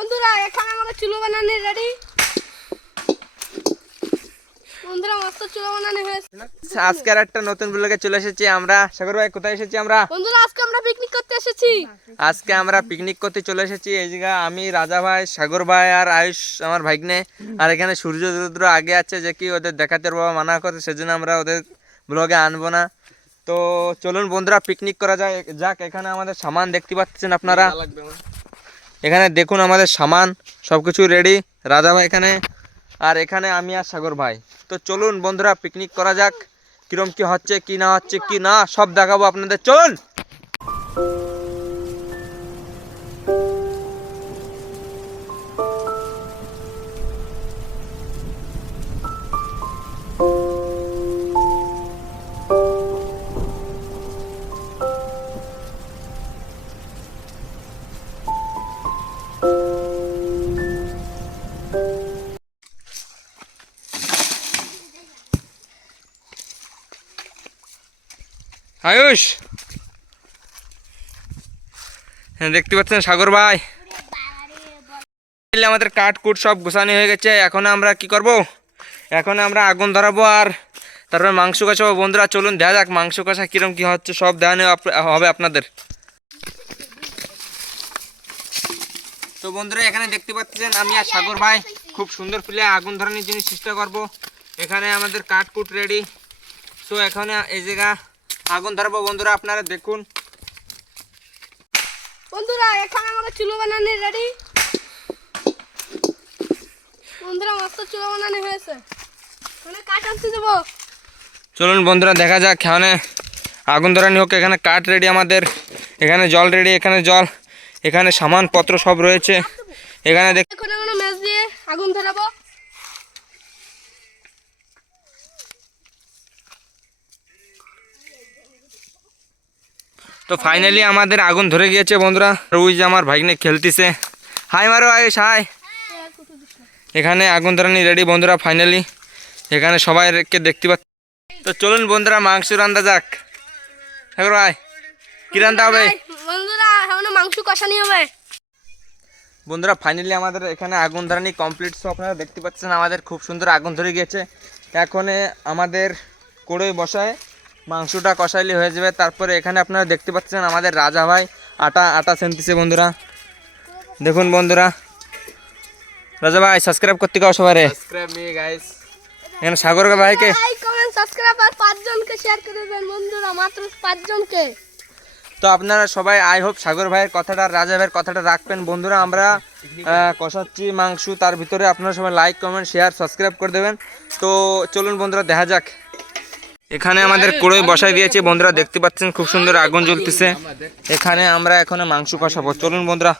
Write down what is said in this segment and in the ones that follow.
বন্ধুরা এখানে আমাদের চুলো বানানো রেডি। বন্ধুরা মস্ত চুলো বানানো হয়েছে। আজকের একটা নতুন ব্লগে চলে এসেছি আমরা। সাগর ভাই কোথায় এসেছি আমরা? বন্ধুরা আজকে আমরা পিকনিক করতে এসেছি। আজকে আমরা পিকনিক করতে চলে এসেছি। এই জায়গা আমি, রাজা ভাই, সাগর ভাই আর আয়ুষ আমার ভাগ্নে। আর এখানে সূর্য রুদ্র আগে আছে, যে কি ওদের দেখাতে বাবা মানা করে, সেজন্য আমরা ওদের ব্লগে আনবো না। তো চলুন বন্ধুরা পিকনিক করা যাক। এখানে আমাদের সামান দেখতে পাচ্ছেন আপনারা। এখানে দেখুন আমাদের সামান সবকিছু রেডি। রাজা ভাই এখানে, আর এখানে আমি আর সাগর ভাই। তো চলুন বন্ধুরা পিকনিক করা যাক। কিরম কি হচ্ছে কি না হচ্ছে কি না সব দেখাবো আপনাদের, চলুন। আয়ুষ, হ্যাঁ দেখতে পাচ্ছেন সাগর ভাই, আমাদের কাঠ কুট সব গোছানো হয়ে গেছে। এখন আমরা কি করব, এখন আমরা আগুন ধরাবো আর তারপরে মাংস কষাবো। বন্ধুরা চলুন দেখা যাক মাংস কষা কিরম কি হচ্ছে, সব দেখানো হবে আপনাদের। তো বন্ধুরা এখানে দেখতে পাচ্ছেন আমি আর সাগর ভাই খুব সুন্দর ফুলে আগুন ধরানোর জন্য চেষ্টা করব। এখানে আমাদের কাঠ কুট রেডি। তো এখানে এই জায়গা আগুন ধরাবো। বন্ধুরা আপনারা দেখুন। বন্ধুরা এখানে আমাদের চুলো বানানো রেডি। বন্ধুরা মস্ত চুলো বানানো হয়েছে। মানে কাঠ আনতে যাবো। চলুন বন্ধুরা দেখা যাক। এখানে আগুন ধরানি হোক। এখানে কাঠ রেডি আমাদের, এখানে জল রেডি, এখানে জল, এখানে সামানপত্র সব রয়েছে। এখানে এখন আমরা ম্যাচ দিয়ে আগুন ধরাবো। তো ফাইনালি আমাদের আগুন ধরে গিয়েছে বন্ধুরা। ওই যে আমার ভাগ্নে খেলতেছে। হাই মারো আয়ুষ, হাই। এখানে আগুন ধরানি রেডি বন্ধুরা ফাইনালি। এখানে সবাইকে দেখতে পাচ্ছি। তো চলুন বন্ধুরা মাংস রান্না যাক। সাগর ভাই কি রান্না হবে? বন্ধুরা এখন মাংস কষানি হবে। বন্ধুরা ফাইনালি আমাদের এখানে আগুন ধরানি কমপ্লিট। সো আপনারা দেখতে পাচ্ছেন আমাদের খুব সুন্দর আগুন ধরে গিয়েছে। এখন আমাদের কড়াই বসায় মাংসটা কষাইলে হয়ে যাবে। তারপরে এখানে আপনারা দেখতে পাচ্ছেন আমাদের রাজা ভাই আটা সেনতেছে বন্ধুরা। দেখুন বন্ধুরা, রাজা ভাই সাবস্ক্রাইব করতে গাও সবাই। এখানে সাগর ভাইকে লাইক কমেন্ট সাবস্ক্রাইব আর 5 জনকে শেয়ার করে দেন বন্ধুরা, মাত্র 5 জনকে। তো আপনারা সবাই আই হোপ সাগর ভাইয়ের কথাটা আর রাজা ভাইয়ের কথাটা রাখবেন। বন্ধুরা আমরা কষাচ্ছি মাংস, তার ভিতরে আপনারা সবাই লাইক কমেন্ট শেয়ার সাবস্ক্রাইব করে দেবেন। তো চলুন বন্ধুরা দেখা যাক। এখানে আমাদের কড়াই বসাই দিয়েছে বন্ধুরা, দেখতে পাচ্ছেন খুব সুন্দর আগুন জ্বলতেছে। এখানে আমরা এখন মাংস কষাবো। চলুন বন্ধুরা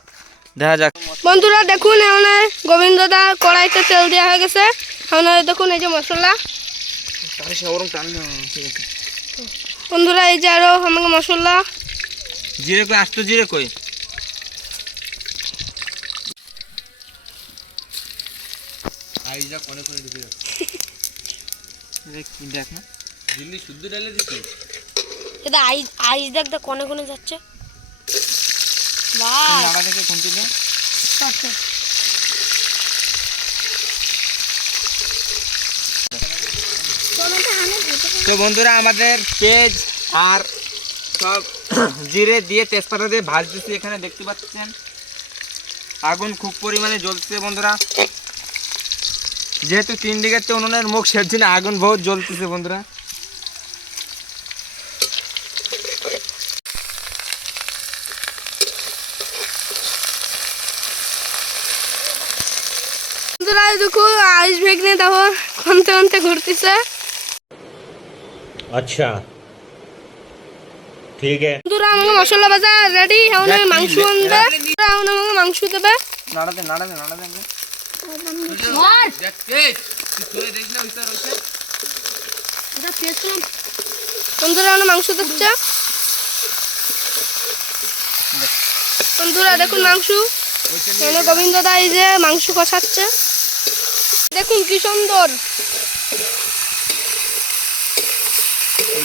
দেখা যাক। বন্ধুরা দেখুন এখানে গোবিন্দদা কড়াইতে তেল দেওয়া হয়ে গেছে। এখানে দেখুন এই যে মশলা। বন্ধুরা এই যে আরো আমাকে মশলা, জিরে কই, আস্ত জিরে কই। দেখ না দিল্লি শুদ্ধ ডালে দিচ্ছি। এটা আইস দেখ কোনে কোনে যাচ্ছে। নাড়া দেখে খুন্তি দে। তো বন্ধুরা আমাদের পেঁয়াজ আর সব জিরে দিয়ে তেজপাতা দিয়ে ভাজতেছি। এখানে দেখতে পাচ্ছেন আগুন খুব পরিমাণে জ্বলছে বন্ধুরা। যেহেতু 3 দিকে তো উনুনের মুখ, সের জন্য আগুন বহুত জ্বলতেছে বন্ধুরা। বন্ধুরা দেখো আইস ভেগনে দেখো কোনতে কোনতে ঘুরতেছে। अच्छा ठीक है। বন্ধুরা আমাকে মশলা ভাজা রেডি। এখন মাংস আনবে। এখন আমাকে মাংস দেবে। নাড়া দে নাড়া দে নাড়া দে। বন্ধুরা এখন মাংস দিচ্ছে। বন্ধুরা দেখুন মাংস। এখানে গোবিন্দদা এই যে মাংস কষাচ্ছে। দেখুন কি সুন্দর।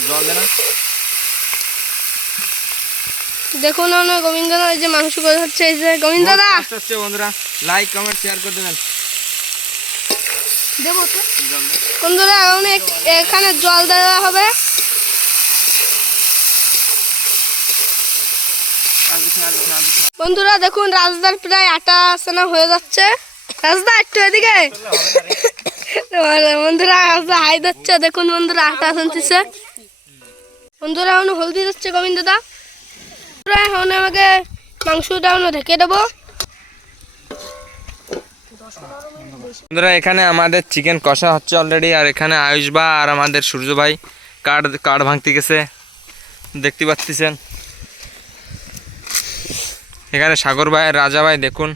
জল দে না। দেখুন না গোবিন্দ দা এই যে মাংস কষাচ্ছে, এই যে গোবিন্দ দা কষ্ট হচ্ছে বন্ধুরা, লাইক কমেন্ট শেয়ার করে দেবেন। দেবো তো বন্ধুরা, এখন এখানে জল দেওয়া হবে। বন্ধুরা দেখুন রাজদার প্রায় আটা সানা হয়ে যাচ্ছে। রাজদা একটু এদিকে বন্ধুরা, রাজদা হাই দিচ্ছে, দেখুন বন্ধুরা আটা সানতেছে। বন্ধুরা এখন হলদি দিচ্ছে গোবিন্দ দা। এখন আমাকে মাংসটা ঢেকে দেবো। বন্ধুরা এখানে আমাদের চিকেন কষা হচ্ছে অলরেডি, আর এখানে আয়ুষ ভাই আর আমাদের সূর্য ভাই কাঠ ভাঙতে গেছে, দেখতে পাচ্ছেন। এখানে সাগর ভাই আর রাজা ভাই দেখুন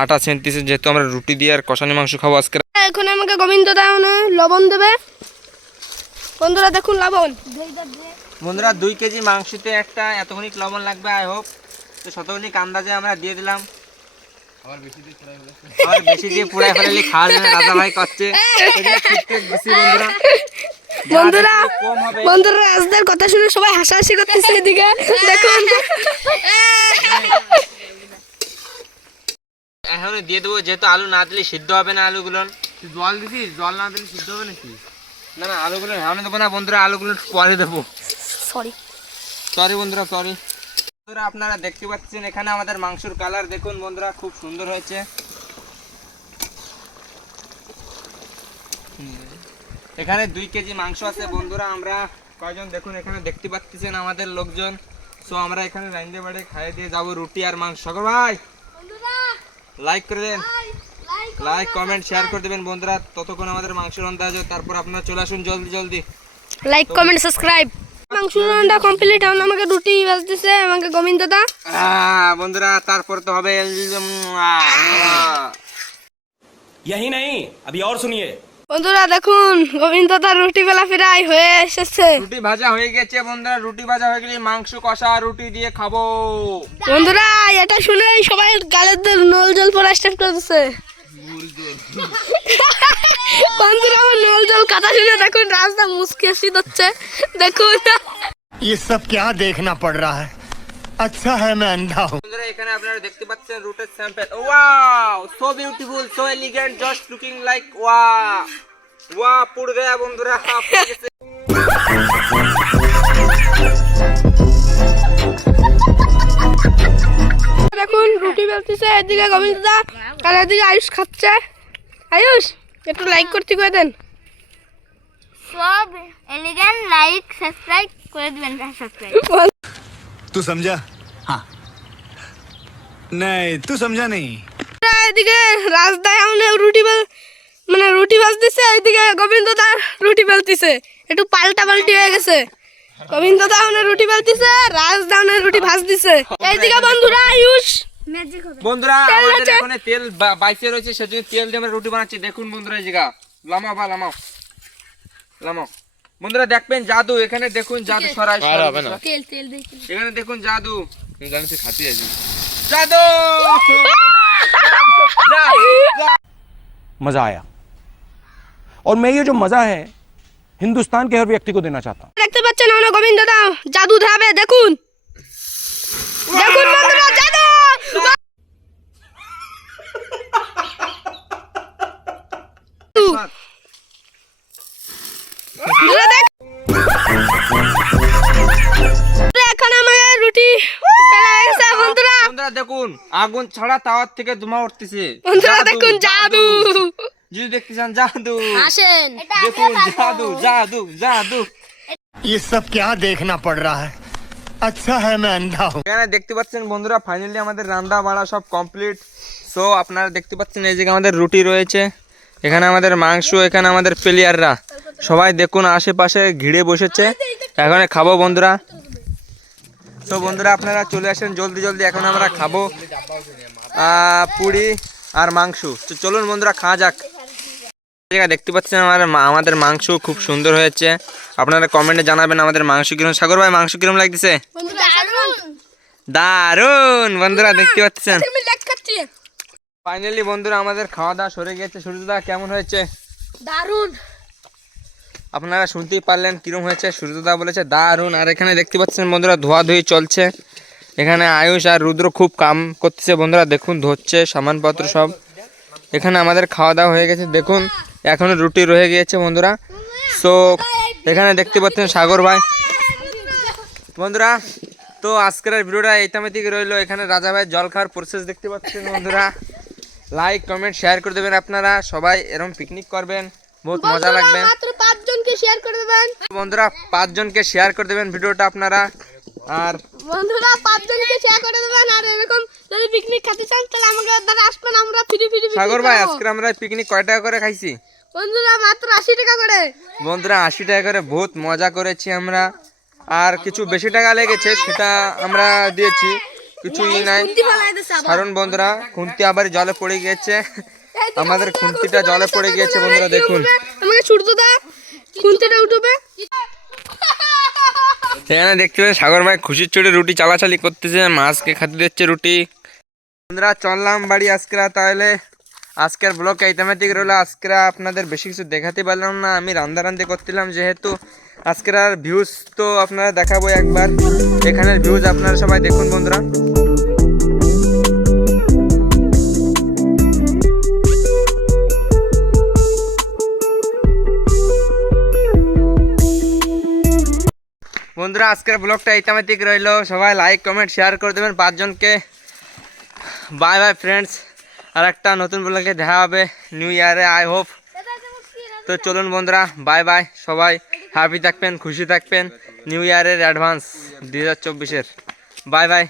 আটা ছেনতেছে, যেহেতু আমরা রুটি দিয়ে আর কষানি মাংস খাবো আজকে। এখন আমাকে গোবিন্দ দা লবণ দেবে। বন্ধুরা দেখুন লবণ। বন্ধুরা 2 কেজি মাংসতে একটা এতখানি লবণ লাগবে আই হোপ, তো শতখানি আন্দাজে আমরা দিয়ে দিলাম। আবার বেশি দিয়ে পুরাই ফেলালি খাওয়া যাবে, রাজা ভাই করছে বন্ধুরা। বন্ধুরা বন্ধুরা রাজদার কথা শুনে সবাই হাসাহাসি করতেছে এদিকে দেখুন। এখন দিয়ে দেবো, যেহেতু আলু না দিলে সিদ্ধ হবে না। আলুগুলো জল দিছি, জল না দিলে সিদ্ধ হবে নাকি? না না, আলুগুলো এখন দেবো না বন্ধুরা, আলুগুলো পরে দেবো। সরি বন্ধুরা, সরি। বন্ধুরা আপনারা দেখতে পাচ্ছেন এখানে আমাদের মাংসের কালার দেখুন বন্ধুরা, খুব সুন্দর হয়েছে। এখানে 2 কেজি মাংস আছে বন্ধুরা। আমরা কয়জন দেখুন এখানে দেখতে পাচ্ছেন আমাদের লোকজন। সো আমরা এখানে রাইন্দে বাড়ে খাইয়ে দিয়ে যাবো রুটি আর মাংস। সাগর ভাই লাইক করে দেন, লাইক কমেন্ট শেয়ার করে দেবেন বন্ধুরা। ততক্ষণ আমাদের মাংস রান্না হয়ে যাবে, তারপর আপনারা চলে আসুন জলদি জলদি। Like comment subscribe. মাংস রান্না কমপ্লিট, এখন আমাকে রুটি ভাজতেছে আমাকে গোবিন্দ দা। বন্ধুরা তারপর তো হবে यही नहीं अभी और सुनिए। বন্ধুরা দেখুন গোবিন্দ দা রুটি বেলা ফিরাই হয়ে এসেছে। রুটি ভাজা হয়ে গেছে বন্ধুরা। রুটি ভাজা হয়ে গেলে মাংস কষা রুটি দিয়ে খাবো। বন্ধুরা এটা শুনে সবাই গালের নল জল পড়া স্টার্ট করে দিচ্ছে। বন্ধুরা আমার নল জল কথা শুনে দেখুন রাজদা মুসকি হাসি দিচ্ছে দেখুন। ये सब क्या देखना पड़ रहा है, अच्छा है मैं अंधा हूँ। বন্ধুরা এখানে আপনারা দেখতে পাচ্ছেন রুটের sample. Wow, so beautiful, so elegant, just looking like wow. Wow পুড় গয়া বন্ধুরা, পুড়ে গেছে। দেখুন রুটি বেলতেছে, এদিকে গোবিন্দ দা আর এদিকে আয়ুষ খাচ্ছে। আয়ুষ একটু লাইক করতে করে দেন। সব এলিগেন্ট লাইক সাবস্ক্রাইব করে দিবেন। সাবস্ক্রাইব तू समझा? हाँ नहीं, तू समझा नहीं। এদিকে রাজদা রুটি মানে রুটি ভাজতেছে, এদিকে গোবিন্দ দা রুটি বেলতেছে। একটু পাল্টা পাল্টি হয়ে গেছে। গোবিন্দ দা রুটি বেলতেছে, রাজদা রুটি ভাজতেছে। এইদিকে বন্ধুরা আয়ুষ ম্যাজিক হবে। বন্ধুরা তেল আমাদের আছে। এখানে তেল বাইসে রয়েছে, সেজন্য তেল দিয়ে আমরা রুটি বানাচ্ছি। দেখুন বন্ধুরা এই জায়গা লামাও বা লামাও লামাও। বন্ধুরা দেখবেন জাদু, এখানে দেখুন জাদু সরাই তেল তেল দেখি। এখানে দেখুন জাদু। জানি তুই খাতি আছিস জাদু। मजा आया और मैं ये जो मजा है हिंदुस्तान के हर व्यक्ति को देना चाहता हूँ। দেখতে পাচ্ছেন আমরা গোবিন্দ দা জাদু ধাবে দেখুন। দেখুন বন্ধুরা জাদু। বন্ধুরা দেখ। এখানে আমাদের রুটি বেলা হয়ে গেছে বন্ধুরা। বন্ধুরা দেখুন আগুন ছাড়া তাওয়ার থেকে ধোঁয়া উঠতেছে। বন্ধুরা দেখুন জাদু। যদি দেখতে চান জাদু আসেন দেখুন, জাদু জাদু জাদু। ये सब क्या देखना पड़ रहा है, अच्छा है मैं अंधा हूँ। এখানে দেখতে পাচ্ছেন বন্ধুরা ফাইনালি আমাদের রান্না বাড়া সব কমপ্লিট। সো আপনারা দেখতে পাচ্ছেন এই জায়গায় আমাদের রুটি রয়েছে, এখানে আমাদের মাংস, এখানে আমাদের প্লেয়াররা সবাই দেখুন আশেপাশে ঘিরে বসেছে। এখন খাবো বন্ধুরা। তো বন্ধুরা আপনারা চলে আসেন জলদি জলদি, এখন আমরা খাবো পুরি আর মাংস। তো চলুন বন্ধুরা খাওয়া যাক। জায়গা দেখতে পাচ্ছেন আমাদের মাংস খুব সুন্দর হয়েছে। আপনারা কমেন্টে জানাবেন আমাদের মাংস কিরম। সাগর ভাই মাংস কিরম লাগতেছে? দারুন বন্ধুরা দেখতে পাচ্ছেন। ফাইনালি বন্ধুরা আমাদের খাওয়া দাওয়া সরে গেছে। সূর্যদা কেমন হয়েছে? দারুন। আপনারা শুনতেই পারলেন কিরম হয়েছে। সূর্যদা বলেছে দারুন। আর এখানে দেখতে পাচ্ছেন বন্ধুরা ধোয়াধুয়ি চলছে। এখানে আয়ুষ আর রুদ্র খুব কাম করতেছে বন্ধুরা, দেখুন ধরছে সামানপত্র সব। এখানে আমাদের খাওয়া দাওয়া হয়ে গেছে, দেখুন এখনো রুটি রয়ে গিয়েছে বন্ধুরা। সো এখানে দেখতে পাচ্ছেন সাগর ভাই বন্ধুরা। তো আজকের ভিডিওটা এইটামে থেকে রইলো। এখানে রাজা ভাই জল খাওয়ার প্রসেস দেখতে পাচ্ছেন বন্ধুরা। লাইক কমেন্ট শেয়ার করে দেবেন, আপনারা সবাই এরকম পিকনিক করবেন, বহুত মজা লাগবে। মাত্র 5 জনকে শেয়ার করে দেবেন বন্ধুরা 5 জনকে শেয়ার করে দেবেন ভিডিওটা আপনারা। আর বন্ধুরা 5 জনকে শেয়ার করে দেবেন। আর এরকম যদি পিকনিক খেতে চান তাহলে আমাদের দ্বারা আসবেন, আমরা ফ্রি সাগর ভাই আজকে আমরা পিকনিক কয় টাকা করে খাইছি? বন্ধুরা মাত্র 80 টাকা করে। বন্ধুরা 80 টাকা করে বহুত মজা করেছি আমরা। আর কিছু বেশি টাকা লেগেছে সেটা আমরা দিয়েছি, কিছুই নাই। কারণ বন্ধুরা খুন্তি আবার জলে পড়ে গিয়েছে, আমাদের খুন্তিটা জলে পড়ে গিয়েছে বন্ধুরা। দেখুন আমাকে ছুটতে দা, খুন্তিটা উঠবে। সেখানে দেখতে পাচ্ছেন সাগর ভাই খুশির চোটে রুটি চালাচালি করতেছে, মাছকে খেতে দিচ্ছে রুটি। বন্ধুরা চললাম বাড়ি আজকে। তাহলে আজকের ব্লগ এইটামেটিক রইলো। আজকে আপনাদের বেশি কিছু দেখাতে পারলাম না, আমি রান্নারান্দি করছিলাম যেহেতু। আজকের আর ভিউজ তো আপনারা দেখাবো একবার, এখানের ভিউজ আপনারা সবাই দেখুন বন্ধুরা। বন্ধুরা আজকের ব্লগটা এইটামেটিক রইলো, সবাই লাইক কমেন্ট শেয়ার করে দেবেন 5 জনকে। বাই বাই ফ্রেন্ডস, আর একটা নতুন ব্লগে দেখা হবে নিউ ইয়ারে আই হোপ। তো চলুন বন্ধুরা, বাই বাই, সবাই হ্যাপি থাকবেন, খুশি থাকবেন নিউ ইয়ারের অ্যাডভান্স 2024-এর। Bye bye.